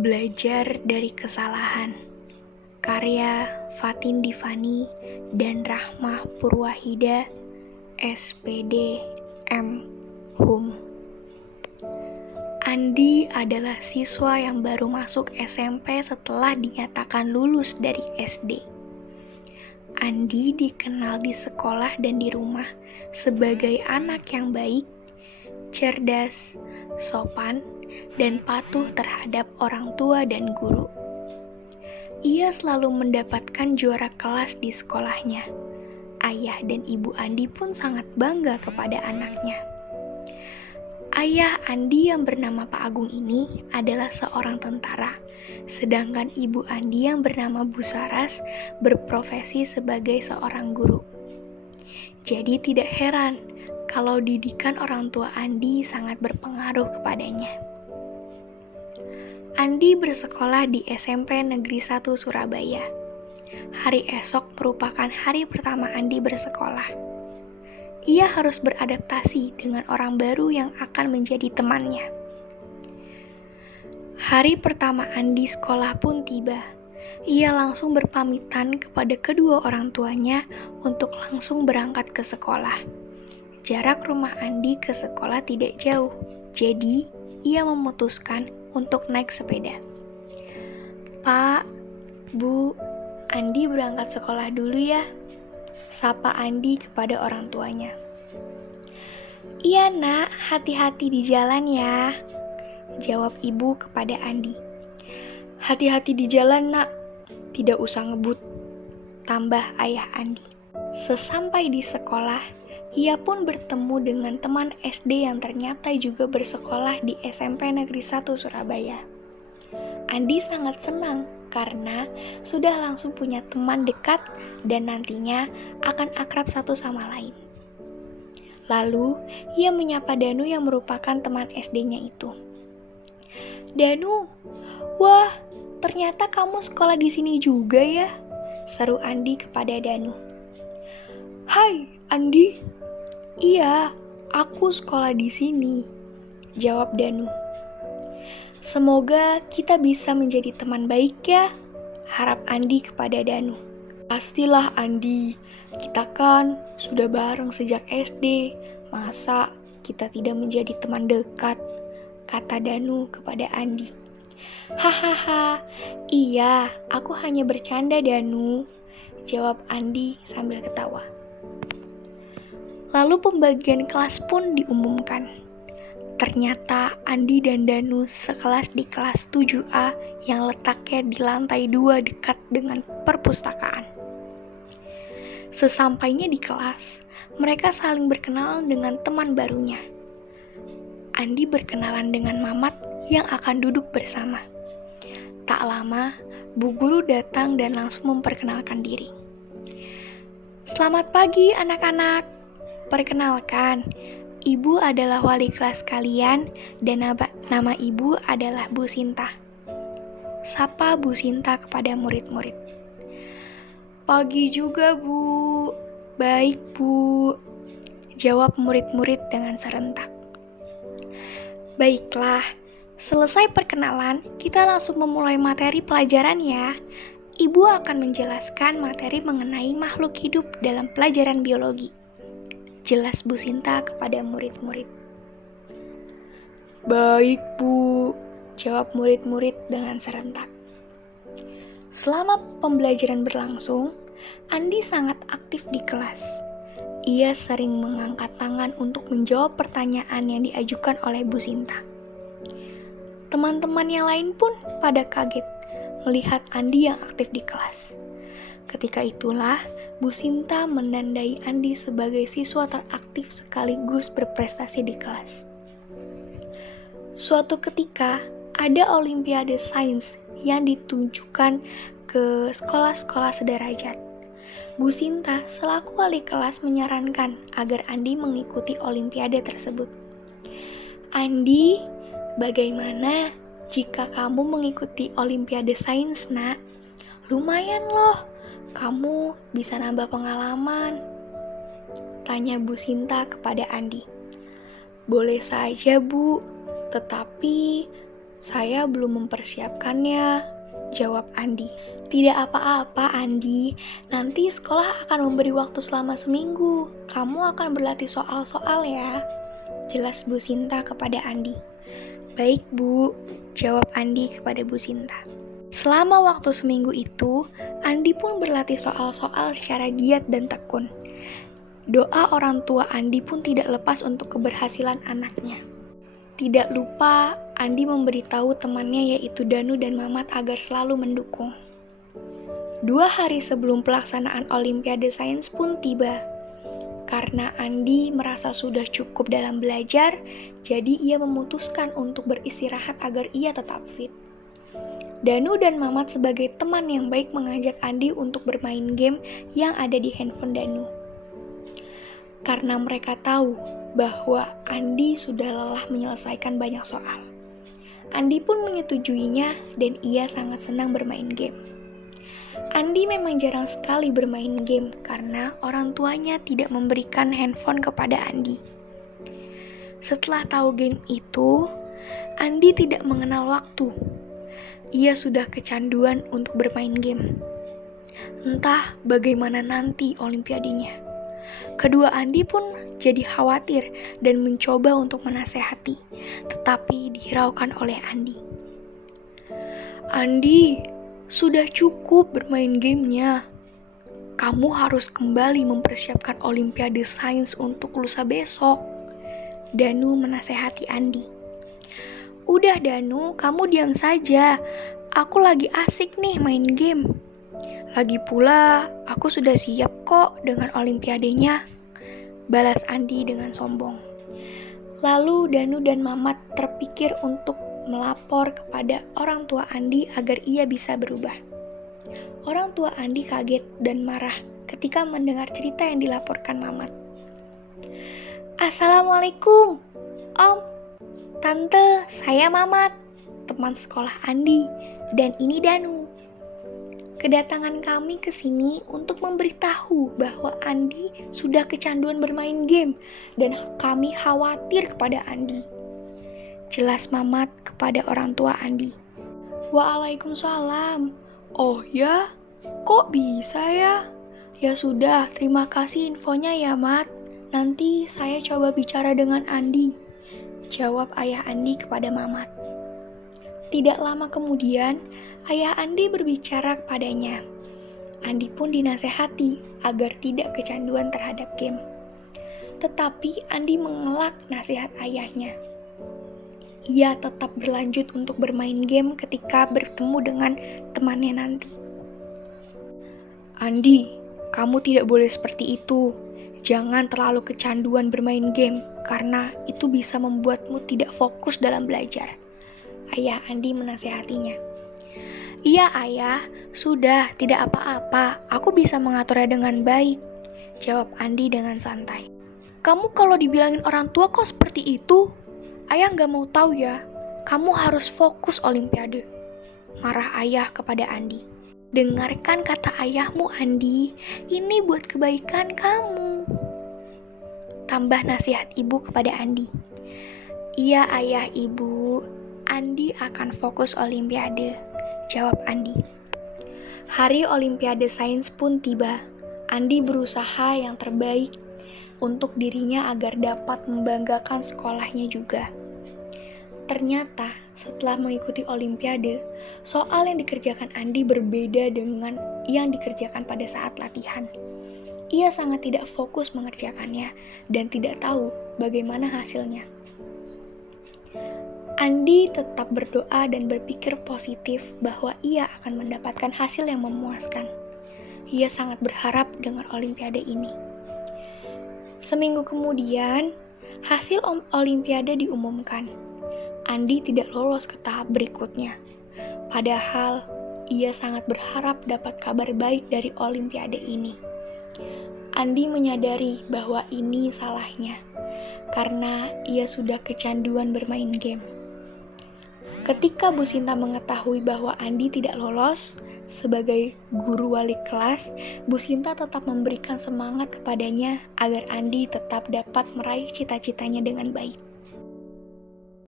Belajar dari Kesalahan. Karya Fatin Divani dan Rahmah Purwahida, SPD, M. Hum. Andi adalah siswa yang baru masuk SMP setelah dinyatakan lulus dari SD. Andi dikenal di sekolah dan di rumah sebagai anak yang baik, cerdas, sopan, dan patuh terhadap orang tua dan guru. Ia selalu mendapatkan juara kelas di sekolahnya. Ayah dan ibu Andi pun sangat bangga kepada anaknya. Ayah Andi yang bernama Pak Agung ini adalah seorang tentara, sedangkan ibu Andi yang bernama Bu Saras berprofesi sebagai seorang guru. Jadi tidak heran kalau didikan orang tua Andi sangat berpengaruh kepadanya. Andi bersekolah di SMP Negeri 1 Surabaya. Hari esok merupakan hari pertama Andi bersekolah. Ia harus beradaptasi dengan orang baru yang akan menjadi temannya. Hari pertama Andi sekolah pun tiba. Ia langsung berpamitan kepada kedua orang tuanya untuk langsung berangkat ke sekolah. Jarak rumah Andi ke sekolah tidak jauh, jadi ia memutuskan untuk naik sepeda. "Pak, Bu, Andi berangkat sekolah dulu ya," sapa Andi kepada orang tuanya. "Iya nak, hati-hati di jalan ya," jawab ibu kepada Andi. "Hati-hati di jalan nak, tidak usah ngebut," tambah ayah Andi. Sesampai di sekolah, ia pun bertemu dengan teman SD yang ternyata juga bersekolah di SMP Negeri 1 Surabaya. Andi sangat senang karena sudah langsung punya teman dekat dan nantinya akan akrab satu sama lain. Lalu, ia menyapa Danu yang merupakan teman SD-nya itu. "Danu, wah, ternyata kamu sekolah di sini juga ya?" seru Andi kepada Danu. "Hai, Andi." "Iya, aku sekolah di sini," jawab Danu. "Semoga kita bisa menjadi teman baik ya," harap Andi kepada Danu. "Pastilah Andi, kita kan sudah bareng sejak SD, masa kita tidak menjadi teman dekat?" kata Danu kepada Andi. "Hahaha, iya, aku hanya bercanda Danu," jawab Andi sambil ketawa. Lalu pembagian kelas pun diumumkan. Ternyata Andi dan Danu sekelas di kelas 7A yang letaknya di lantai 2 dekat dengan perpustakaan. Sesampainya di kelas, mereka saling berkenalan dengan teman barunya. Andi berkenalan dengan Mamat yang akan duduk bersama. Tak lama, Bu Guru datang dan langsung memperkenalkan diri. "Selamat pagi anak-anak. Perkenalkan, Ibu adalah wali kelas kalian dan nama Ibu adalah Bu Sinta," sapa Bu Sinta kepada murid-murid. "Pagi juga Bu." "Baik Bu," jawab murid-murid dengan serentak. "Baiklah, selesai perkenalan, kita langsung memulai materi pelajaran ya. Ibu akan menjelaskan materi mengenai makhluk hidup dalam pelajaran biologi," jelas Bu Sinta kepada murid-murid. "Baik Bu," jawab murid-murid dengan serentak. Selama pembelajaran berlangsung, Andi sangat aktif di kelas. Ia sering mengangkat tangan untuk menjawab pertanyaan yang diajukan oleh Bu Sinta. Teman-teman yang lain pun pada kaget melihat Andi yang aktif di kelas. Ketika itulah Bu Sinta menandai Andi sebagai siswa teraktif sekaligus berprestasi di kelas. Suatu ketika, ada olimpiade sains yang ditujukan ke sekolah-sekolah sederajat. Bu Sinta selaku wali kelas menyarankan agar Andi mengikuti olimpiade tersebut. "Andi, bagaimana jika kamu mengikuti olimpiade sains, nak? Lumayan loh, kamu bisa nambah pengalaman," tanya Bu Sinta kepada Andi. "Boleh saja Bu, tetapi Saya belum mempersiapkannya, jawab Andi. Tidak apa-apa, Andi. Nanti sekolah akan memberi waktu selama seminggu. Kamu akan berlatih soal-soal ya, jelas Bu Sinta kepada Andi. Baik, Bu, jawab Andi kepada Bu Sinta. Selama waktu seminggu itu, Andi pun berlatih soal-soal secara giat dan tekun. Doa orang tua Andi pun tidak lepas untuk keberhasilan anaknya. Tidak lupa, Andi memberitahu temannya yaitu Danu dan Mamat agar selalu mendukung. 2 hari sebelum pelaksanaan Olimpiade Sains pun tiba. Karena Andi merasa sudah cukup dalam belajar, jadi ia memutuskan untuk beristirahat agar ia tetap fit. Danu dan Mamat sebagai teman yang baik mengajak Andi untuk bermain game yang ada di handphone Danu. Karena mereka tahu bahwa Andi sudah lelah menyelesaikan banyak soal. Andi pun menyetujuinya dan ia sangat senang bermain game. Andi memang jarang sekali bermain game karena orang tuanya tidak memberikan handphone kepada Andi. Setelah tahu game itu, Andi tidak mengenal waktu. Ia sudah kecanduan untuk bermain game. Entah bagaimana nanti Olimpiadenya. Kedua Andi pun jadi khawatir dan mencoba untuk menasehati, tetapi dihiraukan oleh Andi. Andi, sudah cukup bermain gamenya. Kamu harus kembali mempersiapkan Olimpiade Sains untuk lusa besok. Danu menasehati Andi. Udah Danu, kamu diam saja. Aku lagi asik nih main game. Lagi pula, aku sudah siap kok dengan Olimpiadenya, balas Andi dengan sombong. Lalu Danu dan Mamat terpikir untuk melapor kepada orang tua Andi agar ia bisa berubah. Orang tua Andi kaget dan marah ketika mendengar cerita yang dilaporkan Mamat. Assalamualaikum, Om, Tante, saya Mamat, teman sekolah Andi, dan ini Danu. Kedatangan kami ke sini untuk memberitahu bahwa Andi sudah kecanduan bermain game dan kami khawatir kepada Andi, jelas Mamat kepada orang tua Andi. Waalaikumsalam. Oh ya? Kok bisa ya? Ya sudah, terima kasih infonya ya Mat. Nanti saya coba bicara dengan Andi, jawab ayah Andi kepada Mamat. Tidak lama kemudian, ayah Andi berbicara kepadanya. Andi pun dinasehati agar tidak kecanduan terhadap game. Tetapi Andi mengelak nasihat ayahnya. Ia tetap berlanjut untuk bermain game ketika bertemu dengan temannya nanti. Andi, kamu tidak boleh seperti itu. Jangan terlalu kecanduan bermain game, karena itu bisa membuatmu tidak fokus dalam belajar. Ayah Andi menasehatinya. Iya ayah, sudah tidak apa-apa, aku bisa mengaturnya dengan baik, jawab Andi dengan santai. Kamu kalau dibilangin orang tua kok seperti itu? Ayah gak mau tahu ya, kamu harus fokus Olimpiade, marah ayah kepada Andi. Dengarkan kata ayahmu Andi, ini buat kebaikan kamu, tambah nasihat ibu kepada Andi. Iya ayah ibu, Andi akan fokus Olimpiade, jawab Andi. Hari Olimpiade Sains pun tiba. Andi berusaha yang terbaik untuk dirinya agar dapat membanggakan sekolahnya juga. Ternyata setelah mengikuti Olimpiade, soal yang dikerjakan Andi berbeda dengan yang dikerjakan pada saat latihan. Ia sangat tidak fokus mengerjakannya dan tidak tahu bagaimana hasilnya. Andi tetap berdoa dan berpikir positif bahwa ia akan mendapatkan hasil yang memuaskan. Ia sangat berharap dengan Olimpiade ini. Seminggu kemudian, hasil Olimpiade diumumkan. Andi tidak lolos ke tahap berikutnya. Padahal, ia sangat berharap dapat kabar baik dari Olimpiade ini. Andi menyadari bahwa ini salahnya, karena ia sudah kecanduan bermain game. Ketika Bu Sinta mengetahui bahwa Andi tidak lolos, sebagai guru wali kelas, Bu Sinta tetap memberikan semangat kepadanya agar Andi tetap dapat meraih cita-citanya dengan baik.